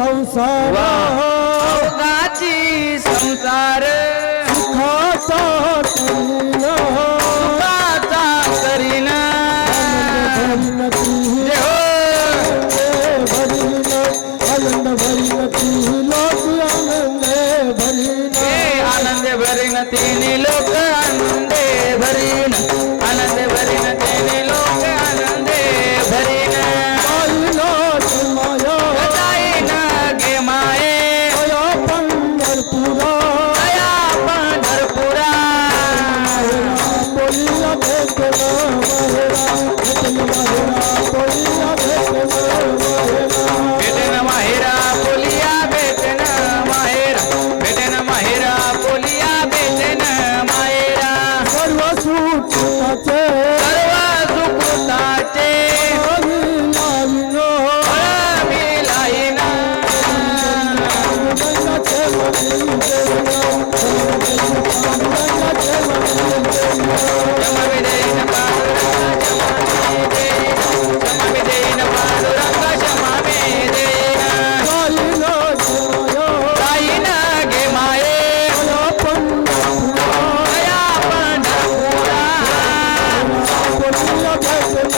संसार अवघाची संसार सुखाचा करीन सुखाचा करीन आनंद भरीन ती लोक आनंद भरीन तिने लोक आनंदे भरीन आनंदे भरीन तिने लोक आनंदे भरीन जाईन गे माये पंढरपुरा दया पंढरपुरा बोलिया भेटना भेटन माहेरा बोलिया भेटन माहेरा भेटन माहेरा बोलिया भेटन माहेरा सर्व सुखाचे सर्व सुकृताचे मिलाईन जमविदेन पांडुरंग जमविदेन पांडुरंग जमविदेन जाईन गे माये दया पंढरपुरा भेटन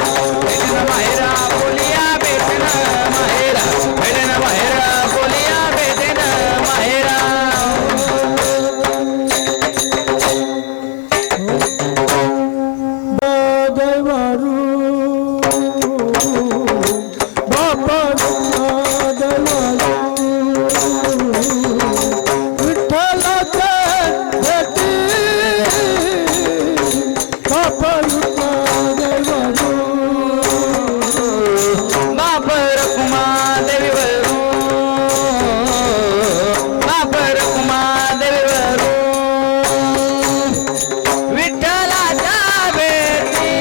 माहेरा बोलिया भेटन माहेरा भेटन माहेरा बोलिया भेटन माहेरा देवारू बापा विठ्ठलाचे भेटी बापा देवारू बापर कुमा देवीवरू बापर कुमा देवीवरू विठ्ठलाच्या भेटी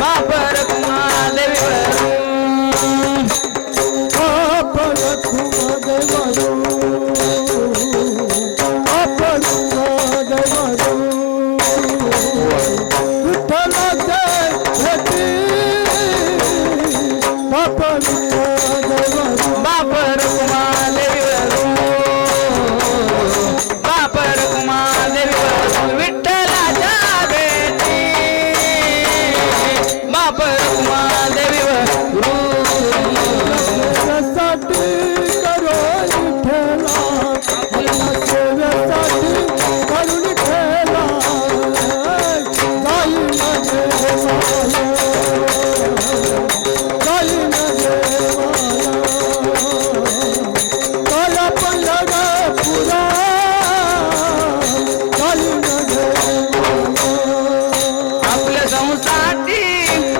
बापर कुमा देवीवरू बापर कुमा देवीवरू बापर कुमा देवीवरू विठ्ठलाच्या भेटी बापर कुमा देवीवरू आपल्या संसाठी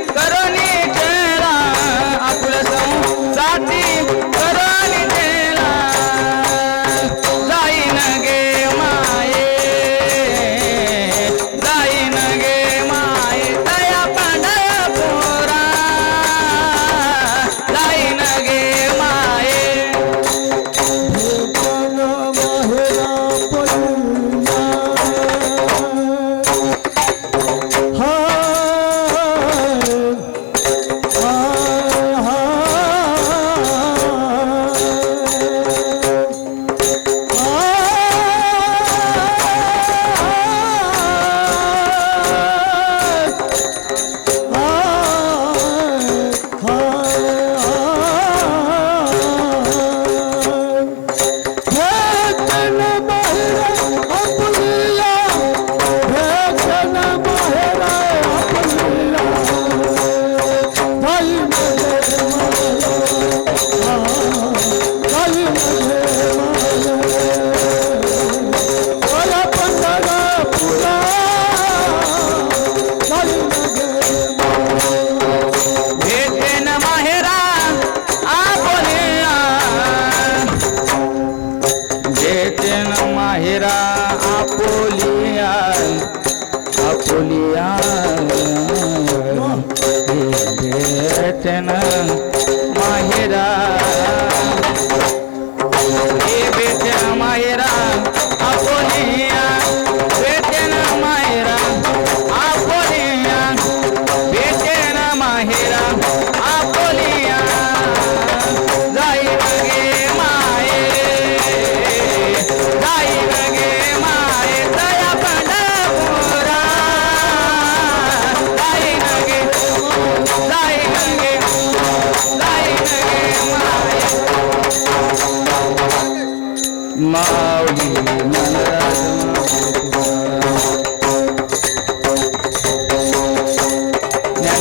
करोनी चेला आपल्या संसाठी करोनी चेला जाईन गे माये जाईन गे माये दया पंढरपुरा जाईन गे माये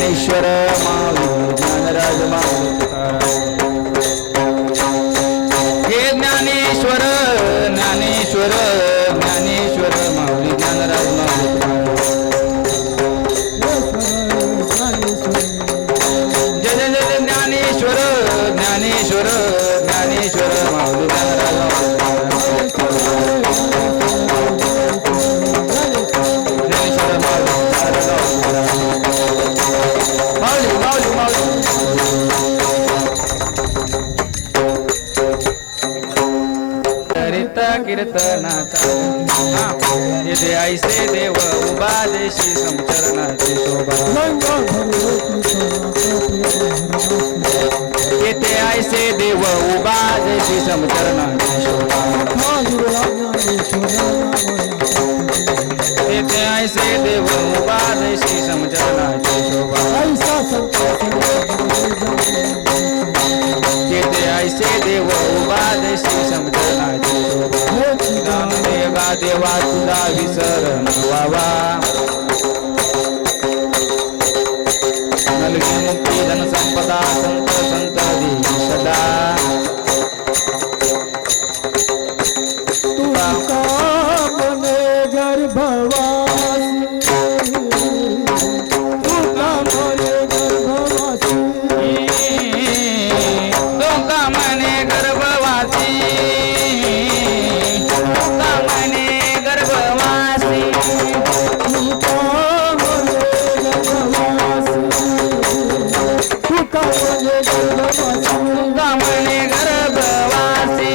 ज्ञानेश्वर माऊली ज्ञानराज माऊली हे ज्ञानेश्वर ज्ञानेश्वर ज्ञानेश्वर माऊली ज्ञानराज माऊली जय जय जय ज्ञानेश्वर ज्ञानेश्वर ज्ञानेश्वर माऊली ज्ञानराज ज्ञानेश्वर माऊली माऊली माऊली हरिता कीर्तनाचा येथे ऐसे देव उभा देशी समचरणाची शोभा येथे ऐसे देव उभा देशी समचरणाची शोभा येथे ऐसे देव उभा देशी समचरणाची शोभा येथे ऐसे देव उभा देशी समचरणाची शोभा ज्ञानदेवा देवा तुला विसरण व्हावा नलगी मुक्ती धन संपदा संत संत देवी सदा तुका मने गर्भवासी तुका मने गर्भवासी तुका मने गर्भवासी तुका मने गर्भवासी तुका मने गर्भवासी तुका मने गर्भवासी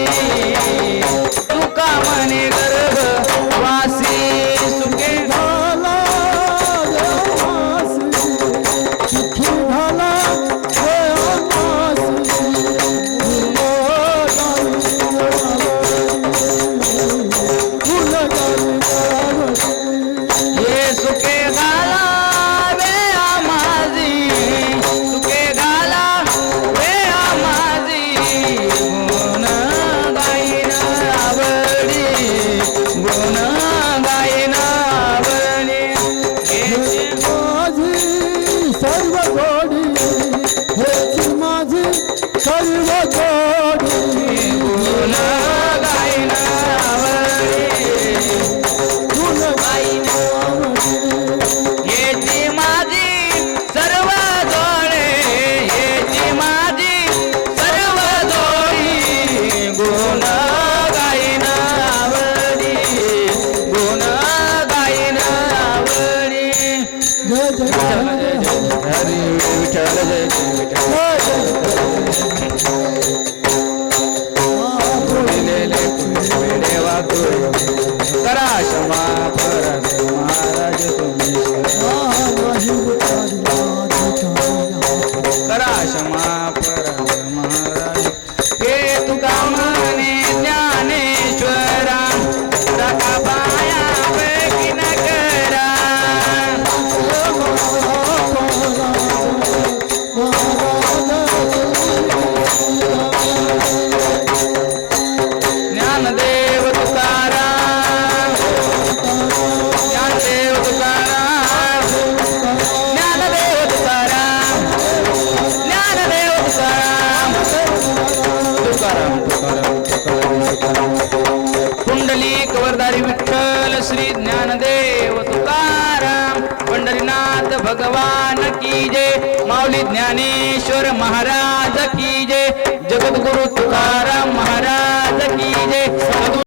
तुका मने गर्भवासी सुखे झाला देवासी सुखी झाला हे सुखे घाला वे आमाजी सुखे घाला वे आमाजी गुण गाईन आवडी गुण गाईन आवडी माझी सर्व गोडी हेची माझी सर्व गोडी गुण गाईन आवडी गुण गाईन आवडी येची माझी सर्व जोडे येची माझी सर्व जोडी गुण गाईन आवडी गुण गाईन आवडी जय जय हरी विठ्ठल जय जय विठ्ठल दिलेले देवा करा क्षमा परत महाराज तुम्ही करा क्षमा परत महाराज हे तुका म्हणे ज्ञानेश्वरा राखा पाया पैकी न करा ज्ञानदेव तुकाराम ज्ञानदेव तुकाराम ज्ञानदेव तुकाराम ज्ञानदेव तुकाराम तुकाराम तुकाराम तुकाराम पुंडलिक वरदारी विठ्ठल श्री ज्ञानदेव तुकाराम पंढरीनाथ भगवान की जय माऊली ज्ञानेश्वर महाराज की जय जगद्गुरु तुकाराम महाराज की जय